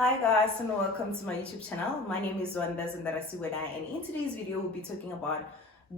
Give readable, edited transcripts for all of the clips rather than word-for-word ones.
Hi guys and welcome to my YouTube channel. My name is Wanda Zindarasiwena, and in today's video we'll be talking about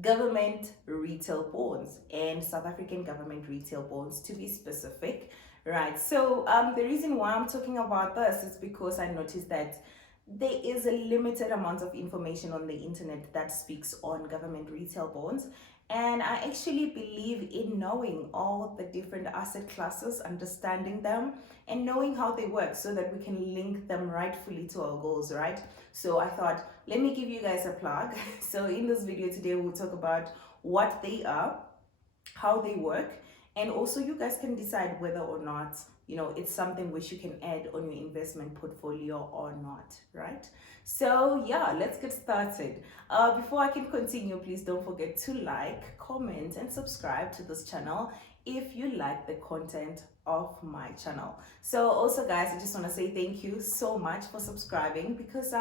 government retail bonds and South African government retail bonds to be specific. Right, so the reason why I'm talking about this is because I noticed that there is a limited amount of information on the internet that speaks on government retail bonds, and I actually believe in knowing all the different asset classes, understanding them and knowing how they work so that we can link them rightfully to our goals, right? So I thought, let me give you guys a plug. So in this video today, we'll talk about what they are, how they work, and also you guys can decide whether or not it's something which you can add on your investment portfolio or not, right? So yeah, let's get started. Before I can continue, please don't forget to like, comment and subscribe to this channel if you like the content of my channel. So also guys, I just want to say thank you so much for subscribing, because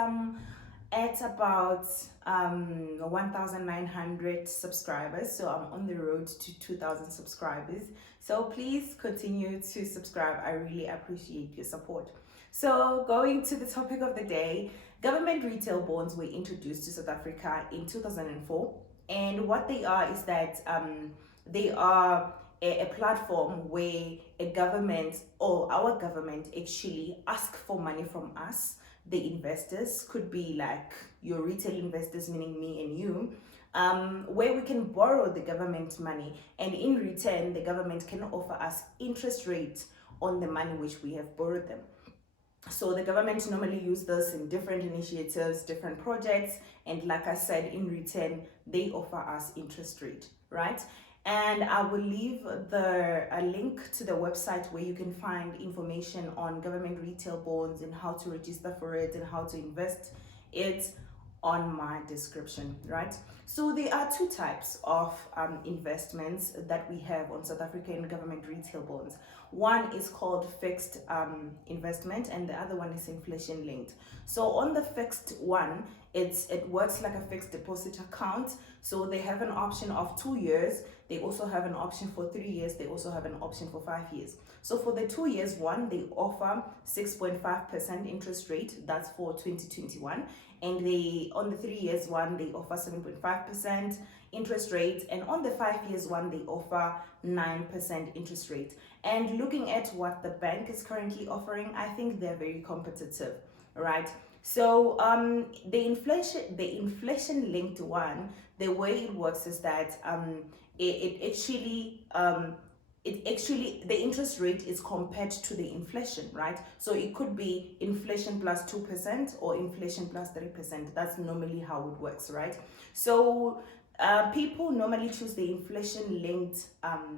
at about 1,900 subscribers, so I'm on the road to 2,000 subscribers. So please continue to subscribe. I really appreciate your support. So going to the topic of the day, government retail bonds were introduced to South Africa in 2004, and what they are is that they are a platform where a government or our government actually ask for money from us, the investors. Could be like your retail investors, meaning me and you, where we can borrow the government money, and in return the government can offer us interest rate on the money which we have borrowed them. So the government normally use this in different initiatives, different projects, and like I said, in return they offer us interest rate, right? And I will leave a link to the website where you can find information on government retail bonds and how to register for it and how to invest it on my description, right? So there are two types of investments that we have on South African government retail bonds. One is called fixed investment, and the other one is inflation linked. So on the fixed one, it works like a fixed deposit account. So they have an option of 2 years. They also have an option for 3 years. They also have an option for 5 years. So for the 2 years one, they offer 6.5% interest rate. That's for 2021. And they on the 3 years one, they offer 7.5% interest rate, and on the 5 years one, they offer 9% interest rate. And looking at what the bank is currently offering, I think they're very competitive, right? So the inflation linked one, the way it works is that it actually the interest rate is compared to the inflation, right? So it could be inflation plus 2% or inflation plus 3%. That's normally how it works, right? So people normally choose the inflation linked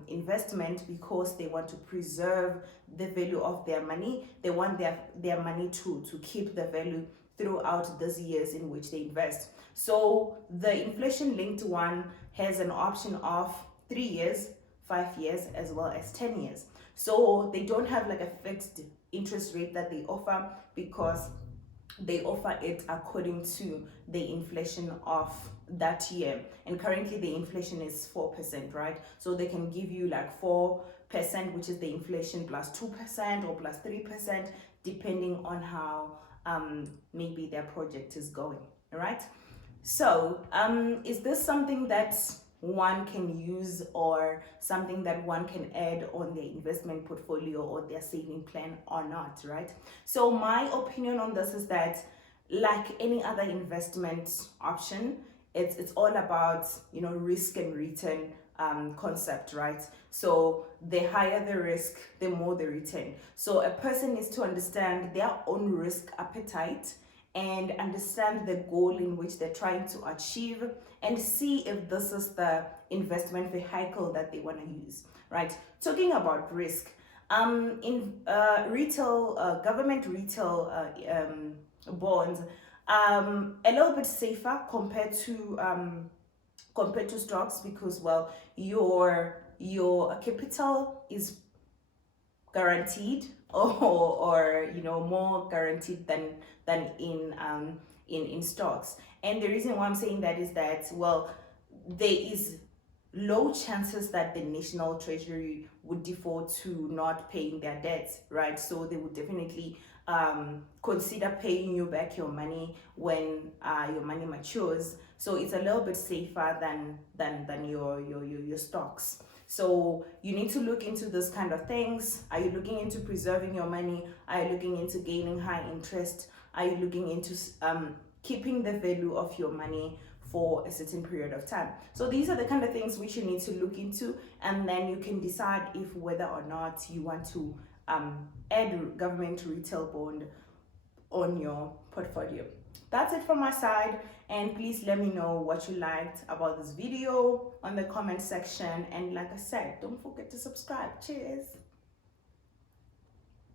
investment because they want to preserve the value of their money. They want their money to keep the value throughout those years in which they invest. So the inflation linked one has an option of 3 years, 5 years, as well as 10 years. So they don't have like a fixed interest rate that they offer, because they offer it according to the inflation of that year. And currently the inflation is 4%, right? So they can give you like 4%, which is the inflation plus 2% or plus 3%, depending on how maybe their project is going, right? So is this something that one can use, or something that one can add on their investment portfolio or their saving plan or not, right? So my opinion on this is that, like any other investment option, it's all about risk and return concept, right? So the higher the risk, the more the return. So a person needs to understand their own risk appetite and understand the goal in which they're trying to achieve, and see if this is the investment vehicle that they want to use, right? Talking about risk, in government retail bonds, a little bit safer compared to stocks, because well, your capital is guaranteed, or more guaranteed than in stocks. And the reason why I'm saying that is that, well, there is low chances that the national treasury would default to not paying their debts, right? So they would definitely consider paying you back your money when your money matures. So it's a little bit safer than your stocks. So you need to look into this kind of things. Are you looking into preserving your money? Are you looking into gaining high interest? Are you looking into keeping the value of your money for a certain period of time? So these are the kind of things which you need to look into, and then you can decide if whether or not you want to add government retail bond on your portfolio. That's it from my side, and please let me know what you liked about this video on the comment section, and like I said, don't forget to subscribe. Cheers.